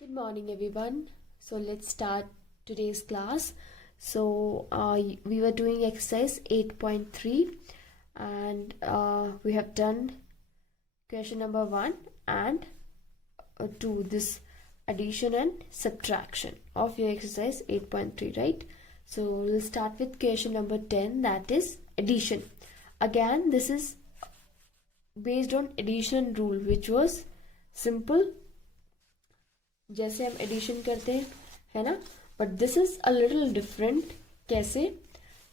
Good morning, everyone. So let's start today's class. We were doing exercise 8.3 and we have done question number 1 and 2, this addition and subtraction of your exercise 8.3, right? So we'll start with question number 10, that is addition. Again, this is based on addition rule, which was simple, जैसे हम addition करते हैं, है ना, but this is a little different. कैसे?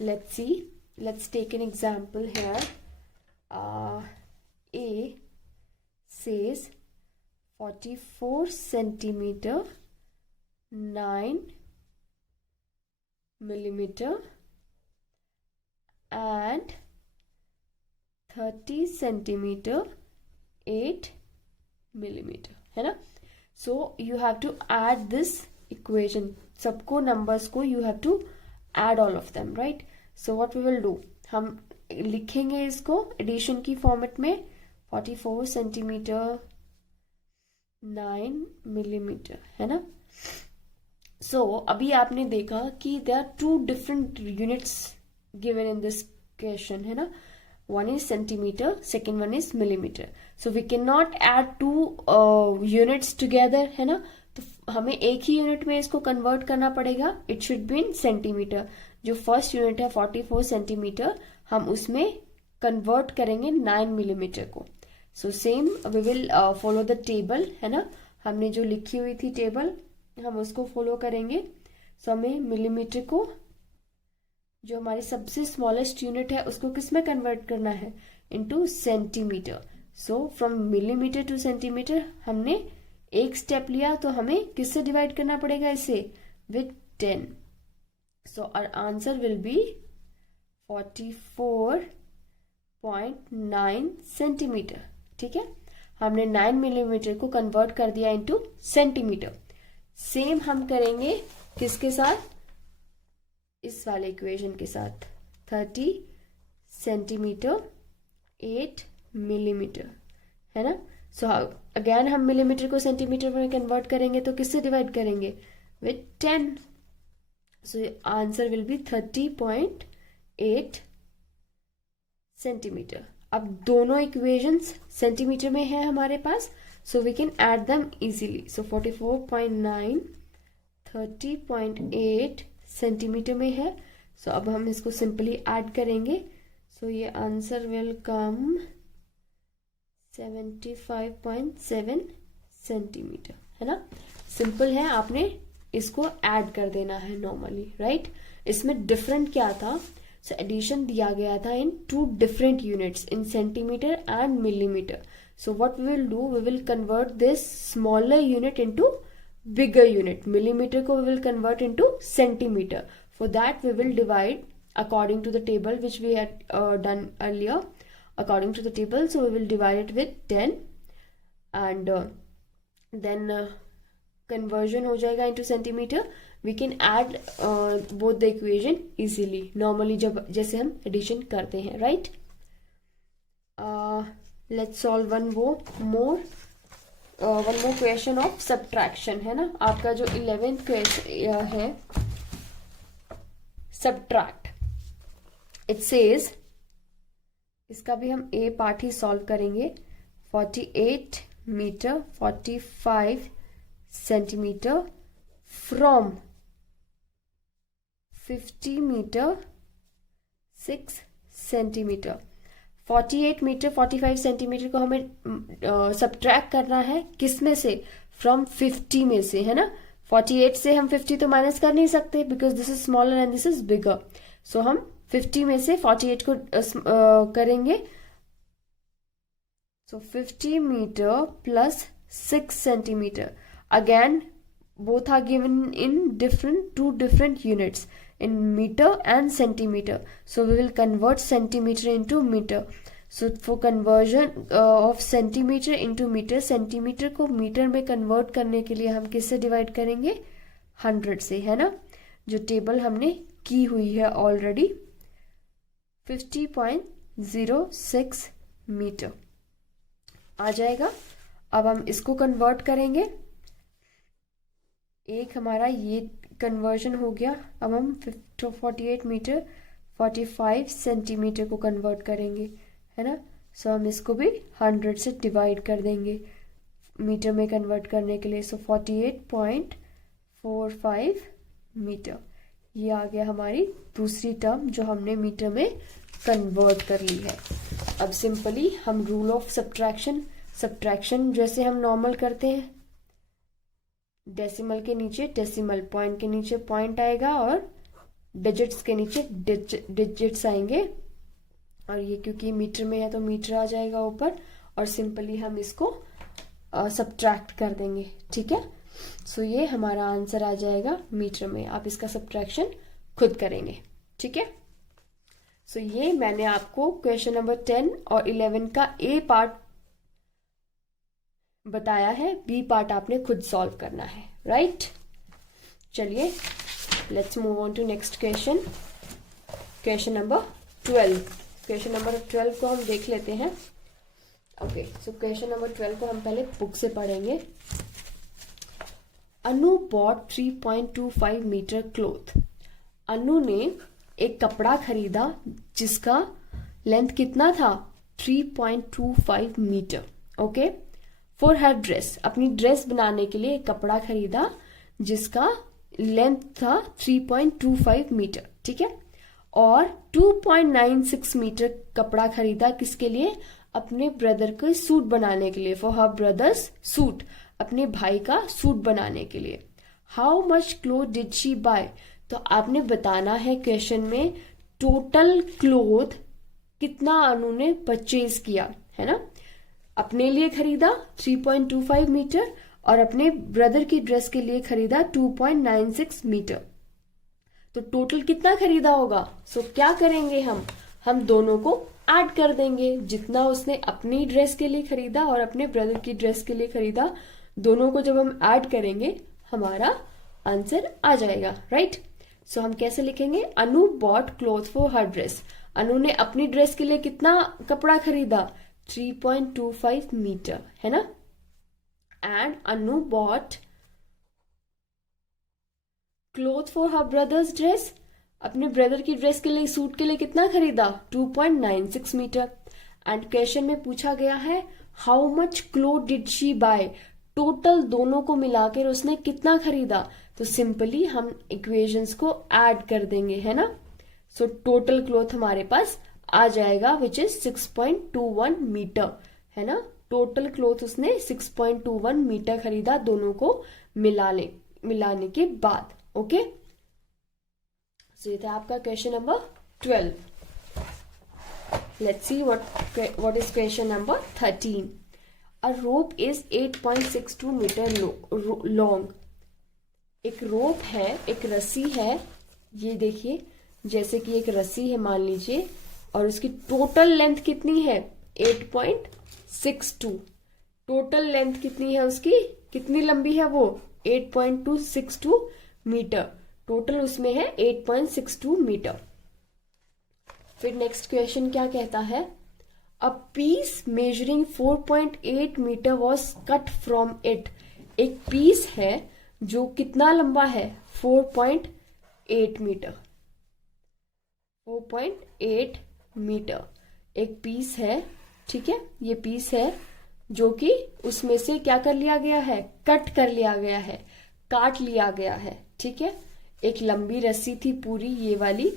Let's take an example here. A says 44 centimetre 9 millimeter and 30 centimetre 8 millimeter, है ना. So you have to add this equation. सबको numbers को you have to add all of them, right? So what we will do, हम लिखेंगे इसको addition की format में 44 centimetre 9 millimeter, है ना. So अभी आपने देखा कि there are two different units given in this question, है ना. One is centimeter, second one is millimeter. So we cannot add two units together, है ना. तो हमें एक ही यूनिट में इसको कन्वर्ट करना पड़ेगा. It should be in centimetre. जो फर्स्ट यूनिट है 44 सेंटीमीटर, हम उसमें कन्वर्ट करेंगे 9 मिलीमीटर को. So same we will follow the table, है ना. हमने जो लिखी हुई थी टेबल, हम उसको फॉलो करेंगे. सो हमें मिलीमीटर को, जो हमारी सबसे स्मॉलेस्ट यूनिट है, उसको किस में कन्वर्ट करना है? Into centimetre. So from millimetre two centimetre हमने एक स्टेप लिया, तो हमें किससे डिवाइड करना पड़ेगा इसे? With 10. So our answer will be 44.9 centimetre. ठीक है, हमने 9 मिलीमीटर को कन्वर्ट कर दिया इनटू सेंटीमीटर. सेम हम करेंगे किसके साथ? इस वाले इक्वेशन के साथ 30 सेंटीमीटर 8 मिलीमीटर, है ना. सो अगेन हम मिलीमीटर को सेंटीमीटर में कन्वर्ट करेंगे, तो किससे डिवाइड करेंगे? With 10. So answer will be 30.8 centimetre. अब दोनों इक्वेशंस सेंटीमीटर में है हमारे पास, so we can add them easily. So 44.9 30.8 centimetre में है. सो अब हम इसको सिंपली ऐड करेंगे. सो ये आंसर विल कम 75.7 सेंटीमीटर, है ना. सिंपल है, आपने इसको ऐड कर देना है नॉर्मली, राइट. इसमें डिफरेंट क्या था? सो एडिशन दिया गया था in two different units, in centimetre and millimetre. So what we will do, we will convert this smaller unit into bigger unit. Millimeter ko we will convert into centimeter. For that we will divide according to the table which we had done earlier. According to the table, so we will divide it with 10 and then conversion हो जाएगा into centimeter. We can add both the equation easily. Normally जब जैसे हम addition करते हैं, right? Let's solve one more question of subtraction, है ना. आपका जो 11th क्वेश्चन है सब्ट्रैक्ट, इट सेज, इसका भी हम ए पार्ट ही सॉल्व करेंगे. 48 metre 45 centimetre from 50 metre 6 centimetre. 48 metre 45 centimetre को हमें सब्ट्रैक्ट करना है किस में से? फ्रॉम 50 में से, है ना. 48 से हम 50 तो माइनस कर नहीं सकते, because this is smaller and this is bigger. So हम 50 में से 48 को करेंगे. So 50 metre plus 6 centimetre. Again both are given in two different units, in meter and centimeter. So we will convert centimeter into meter. So for conversion of centimeter into meter, centimeter को metre में convert करने के लिए हम किससे divide करेंगे? 100 से, है ना. जो टेबल हमने की हुई है ऑलरेडी. 50.06 मीटर आ जाएगा. अब हम इसको कन्वर्ट करेंगे एक हमारा ये कन्वर्जन हो गया। अब हम 48 मीटर 45 सेंटीमीटर को कन्वर्ट करेंगे, है ना। सो हम इसको भी 100 से डिवाइड कर देंगे मीटर में कन्वर्ट करने के लिए। सो 48.45 मीटर, ये आ गया हमारी दूसरी टर्म जो हमने मीटर में कन्वर्ट कर ली है। अब सिंपली हम रूल ऑफ सब्ट्रैक्शन जैसे हम नॉर्मल करते हैं, डेसिमल के नीचे डेसिमल, पॉइंट के नीचे पॉइंट आएगा और डिजिट्स के नीचे डिजिट्स आएंगे, और ये क्योंकि मीटर में है तो मीटर आ जाएगा ऊपर, और सिंपली हम इसको सब्ट्रैक्ट कर देंगे, ठीक है। सो ये हमारा आंसर आ जाएगा मीटर में। आप इसका सब्ट्रैक्शन खुद करेंगे, ठीक है। सो ये मैंने आपको क्वेश्चन नंबर 10 और 11 का ए पार्ट बताया है, बी पार्ट आपने खुद सॉल्व करना है, राइट। चलिए let's move on to next question, question number 12। Question number 12 को हम देख लेते हैं। ओके, सो क्वेश्चन नंबर 12 को हम पहले बुक से पढ़ेंगे। Anu bought 3.25 metre cloth. Anu ने एक कपड़ा खरीदा जिसका लेंथ कितना था, 3.25 metre. Okay, for her dress, अपनी ड्रेस बनाने के लिए एक कपड़ा खरीदा जिसका लेंथ था 3.25 मीटर, ठीक है। और 2.96 मीटर कपड़ा खरीदा किसके लिए, अपने ब्रदर के सूट बनाने के लिए, फॉर हर ब्रदर्स सूट, अपने भाई का सूट बनाने के लिए। How much cloth did she buy, तो आपने बताना है क्वेश्चन में टोटल क्लोथ कितना अनु ने परचेज किया, है ना। अपने लिए खरीदा 3.25 मीटर और अपने ब्रदर की ड्रेस के लिए खरीदा 2.96 मीटर, तो टोटल कितना खरीदा होगा। सो क्या करेंगे हम दोनों को ऐड कर देंगे, जितना उसने अपनी ड्रेस के लिए खरीदा और अपने ब्रदर की ड्रेस के लिए खरीदा, दोनों को जब हम ऐड करेंगे हमारा आंसर आ जाएगा, राइट। सो हम कैसे लिखेंगे, Anu bought cloth for her dress, Anu ने अपनी ड्रेस के लिए कितना कपड़ा खरीदा, 3.25 मीटर, है ना। And Anu bought cloth for her brother's dress, अपने ब्रदर की ड्रेस के लिए, सूट के लिए कितना खरीदा, 2.96 मीटर। एंड क्वेश्चन में पूछा गया है how much cloth did she buy, total दोनों को मिलाकर उसने कितना खरीदा, तो सिंपली हम इक्वेशंस को ऐड कर देंगे, है ना। सो टोटल क्लॉथ हमारे पास आ जाएगा विच इज 6.21 मीटर, है ना। टोटल क्लॉथ उसने 6.21 मीटर खरीदा दोनों को मिलाने के बाद। ओके, सो ये था आपका question number 12। Let's see what is question number 13। A rope is 8.62 metre long. एक रोप है, एक रस्सी है, ये देखिए जैसे कि एक रस्सी है मान लीजिए, और उसकी टोटल लेंथ कितनी है, 8.62। टोटल लेंथ कितनी है उसकी, कितनी लंबी है वो, 8.262 मीटर, टोटल उसमें है 8.62 मीटर। फिर नेक्स्ट क्वेश्चन क्या कहता है, a piece measuring 4.8 metre was cut from it. एक पीस है जो कितना लंबा है, 4.8 मीटर, 4.8 मीटर एक पीस है, ठीक है। ये पीस है जो कि उसमें से क्या कर लिया गया है, कट कर लिया गया है, काट लिया गया है, ठीक है। एक लंबी रस्सी थी पूरी ये वाली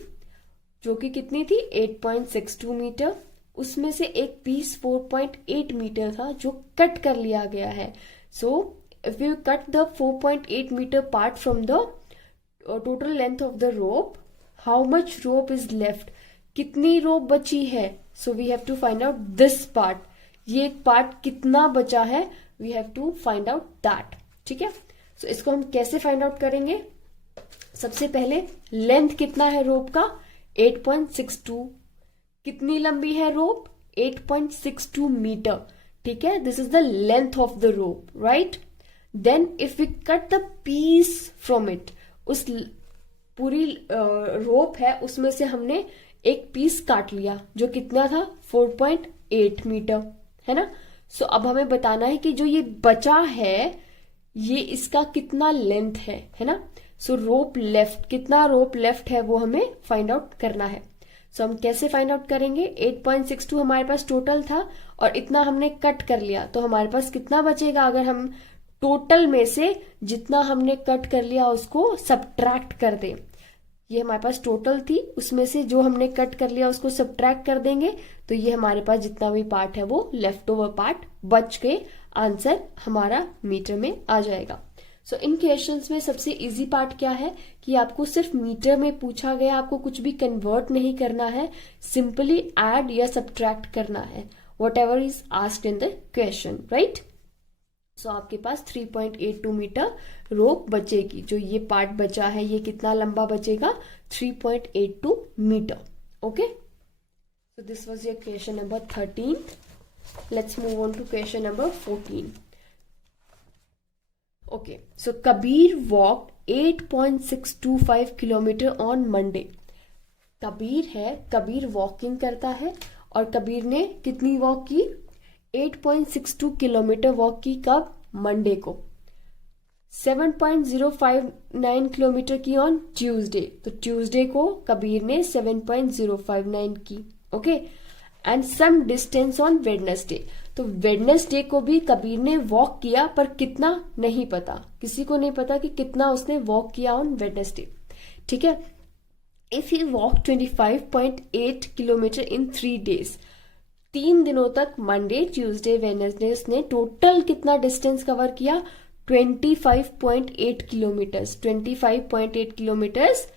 जो कि कितनी थी, 8.62 मीटर, उसमें से एक पीस 4.8 मीटर था जो कट कर लिया गया है। सो if you cut the 4.8 meter part from the total length of the rope, how much rope is left, कितनी रोप बची है, so we have to find out this part, ये एक पार्ट कितना बचा है, we have to find out that, ठीक है। so इसको हम कैसे फाइंड आउट करेंगे, सबसे पहले लेंथ कितना है रोप का, 8.62, कितनी लंबी है रोप, 8.62 मीटर, ठीक है। This is the length of the rope, right. Then if we cut the piece from it, उस पूरी रोप है उसमें से हमने एक पीस काट लिया जो कितना था, 4.8 मीटर, है ना। सो अब हमें बताना है कि जो ये बचा है ये इसका कितना लेंथ है ना। सो रोप लेफ्ट, कितना रोप लेफ्ट है वो हमें फाइंड आउट करना है। सो हम कैसे फाइंड आउट करेंगे, 8.62 हमारे पास टोटल था और इतना हमने कट कर लिया, तो हमारे पास कितना बचेगा, अगर हम टोटल में से जितना हमने कट कर लिया उसको सब्ट्रैक्ट कर दें। ये हमारे पास टोटल थी, उसमें से जो हमने कट कर लिया उसको सब्ट्रैक्ट कर देंगे, तो ये हमारे पास जितना भी पार्ट है वो लेफ्ट ओवर पार्ट बच के आंसर हमारा मीटर में आ जाएगा। सो इन क्वेश्चंस में सबसे इजी पार्ट क्या है कि आपको सिर्फ मीटर में पूछा गया, आपको कुछ भी कन्वर्ट नहीं करना है, सिंपली ऐड या सब्ट्रैक्ट करना है whatever is asked in the question, right? सो आपके पास 3.82 मीटर रोप बचेगी। जो ये पार्ट बचा है ये कितना लंबा बचेगा, 3.82 metre. Okay, so this was your question number 13। Let's move on to question number 14। Okay, so Kabir walk 8.625 kilometre on Monday. Kabir है, कबीर वॉकिंग करता है और कबीर ने कितनी वॉक की, 8.62 किलोमीटर वॉक की। कब, मंडे को। 7.059 किलोमीटर की ऑन ट्यूसडे, तो ट्यूसडे को कबीर ने 7.059 की। Okay, and some distance on Wednesday, तो वेडनेसडे को भी कबीर ने वॉक किया, पर कितना नहीं पता, किसी को नहीं पता कि कितना उसने वॉक किया ऑन वेडनेसडे। ठीक है, if he walk 25.8 kilometre in 3 days, 3 दिनों तक मंडे ट्यूसडे वेडनेसडे उसने टोटल कितना डिस्टेंस कवर किया, 25.8 किलोमीटर्स। 25.8 किलोमीटर्स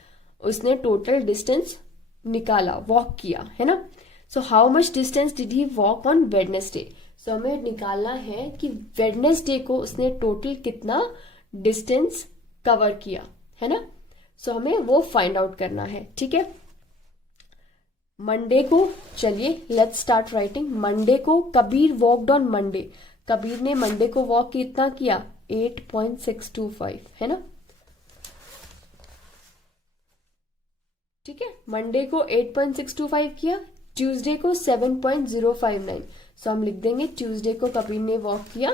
उसने टोटल डिस्टेंस निकाला, वॉक किया, है ना। So how much distance did he walk on Wednesday, so हमें निकालना है कि वेडनेसडे को उसने टोटल कितना डिस्टेंस कवर किया, है ना। सो हमें वो फाइंड आउट करना है। ठीक है, मंडे को, चलिए लेट्स स्टार्ट राइटिंग। मंडे को Kabir walked on Monday, Kabir ने मंडे को वॉक कितना किया, 8.625, है ना। ठीक है, मंडे को 8.625 किया, ट्यूसडे को 7.059। सो हम लिख देंगे ट्यूसडे को कबीर ने वॉक किया,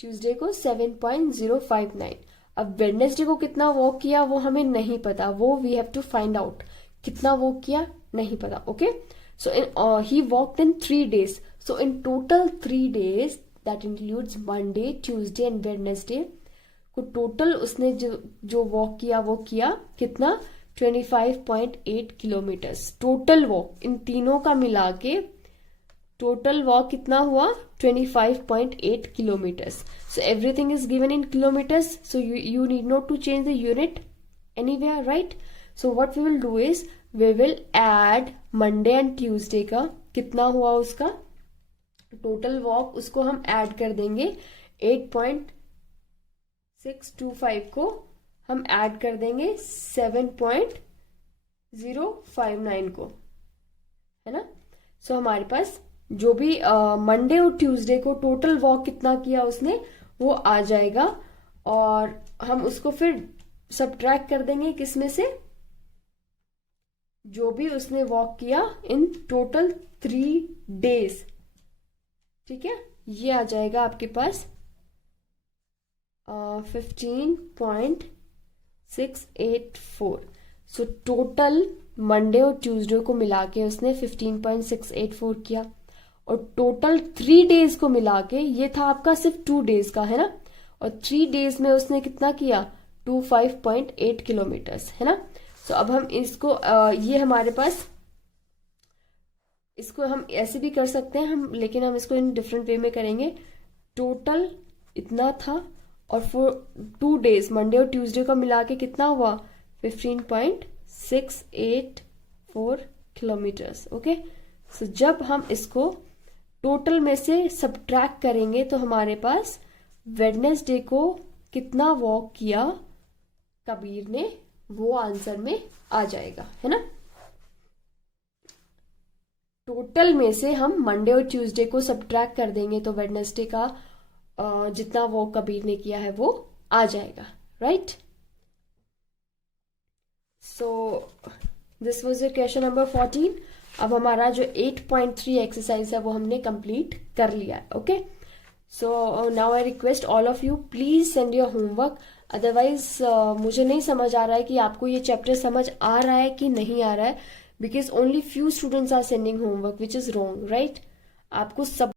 ट्यूसडे को 7.059। अब वेडनेसडे को कितना वॉक किया वो हमें नहीं पता, वो we have to find out, कितना वॉक किया नहीं पता। Okay, so in he walked in 3 days, so in total 3 days that includes Monday Tuesday and Wednesday को टोटल उसने जो वॉक किया वो किया कितना, 25.8 किलोमीटर्स। टोटल वॉक इन तीनों का मिला के टोटल वॉक कितना हुआ, 25.8 kilometers. So everything is given in kilometers, so you need not to change the unit anywhere, right? So what we will do is we will add Monday and Tuesday का कितना हुआ उसका total walk, उसको हम add कर देंगे। 8.625 को हम ऐड कर देंगे 7.059 को, है ना। सो हमारे पास जो भी मंडे और ट्यूसडे को टोटल वॉक कितना किया उसने वो आ जाएगा, और हम उसको फिर सब्ट्रैक्ट कर देंगे किसमें से, जो भी उसने वॉक किया इन टोटल 3 days। ठीक है, ये आ जाएगा आपके पास 15.684। सो टोटल मंडे और ट्यूसडे को मिला के उसने 15.684 किया, और टोटल 3 days को मिला के, ये था आपका सिर्फ 2 days का, है ना, और 3 days में उसने कितना किया, 25.8 किलोमीटर्स, है ना। सो अब हम इसको ये हमारे पास, इसको हम ऐसे भी कर सकते हैं हम, लेकिन हम इसको इन डिफरेंट वे में करेंगे। टोटल इतना था और फॉर 2 days मंडे और ट्यूसडे का मिला के कितना हुआ, 15.684 किलोमीटर्स। ओके, सो जब हम इसको टोटल में से सब्ट्रैक्ट करेंगे तो हमारे पास वेडनेसडे को कितना वॉक किया कबीर ने वो आंसर में आ जाएगा, है ना। टोटल में से हम मंडे और ट्यूसडे को सब्ट्रैक्ट कर देंगे तो वेडनेसडे का जितना वॉक कबीर ने किया है वो आ जाएगा, right. So this was your question number 14। अब हमारा जो 8.3 एक्सरसाइज है वो हमने कंप्लीट कर लिया है। Okay, so now I request all of you, please send your homework. Otherwise मुझे नहीं समझ आ रहा है कि आपको ये चैप्टर समझ आ रहा है कि नहीं आ रहा है, because only few students are sending homework which is wrong, right? आपको सब